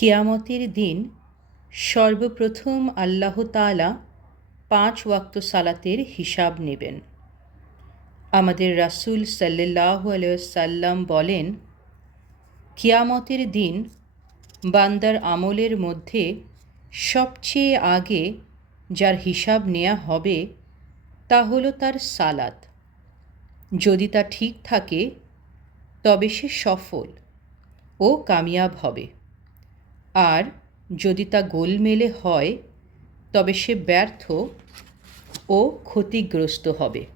কেয়ামতের দিন সর্বপ্রথম আল্লাহ তাআলা পাঁচ ওয়াক্ত সালাতের হিসাব নেবেন। আমাদের রাসূল সাল্লাল্লাহু আলাইহি বলেন, কিয়ামতের দিন বান্দার আমলের মধ্যে সবচেয়ে আগে যার হিসাব নেওয়া হবে তা হলো তার সালাত। যদি তা ঠিক থাকে, তবে সে সফল ও কামিয়াব হবে। আর যদি তা গোলমেলে হয়, তবে সে ব্যর্থ ও ক্ষতিগ্রস্ত হবে।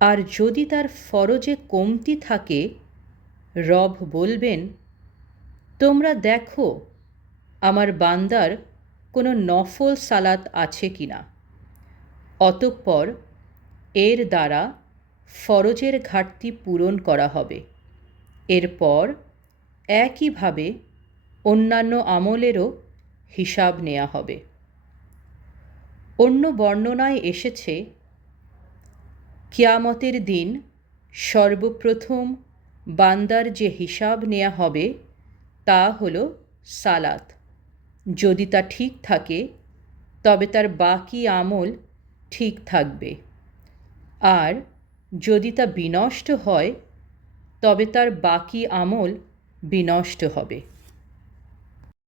আর যদি তার ফরজে কমতি থাকে, রব বলবেন, তোমরা দেখো, আমার বান্দার কোনো নফল সালাত আছে কি না? অতঃপর এর দ্বারা ফরজের ঘাটতি পূরণ করা হবে। এরপর একইভাবে অন্যান্য আমলেরও হিসাব নেওয়া হবে। অন্য বর্ণনায় এসেছে, কিয়ামতের দিন সর্বপ্রথম বান্দার যে হিসাব নেওয়া হবে তা হল সালাত। যদি তা ঠিক থাকে, তবে তার বাকি আমল ঠিক থাকবে। আর যদি তা বিনষ্ট হয়, তবে তার বাকি আমল বিনষ্ট হবে।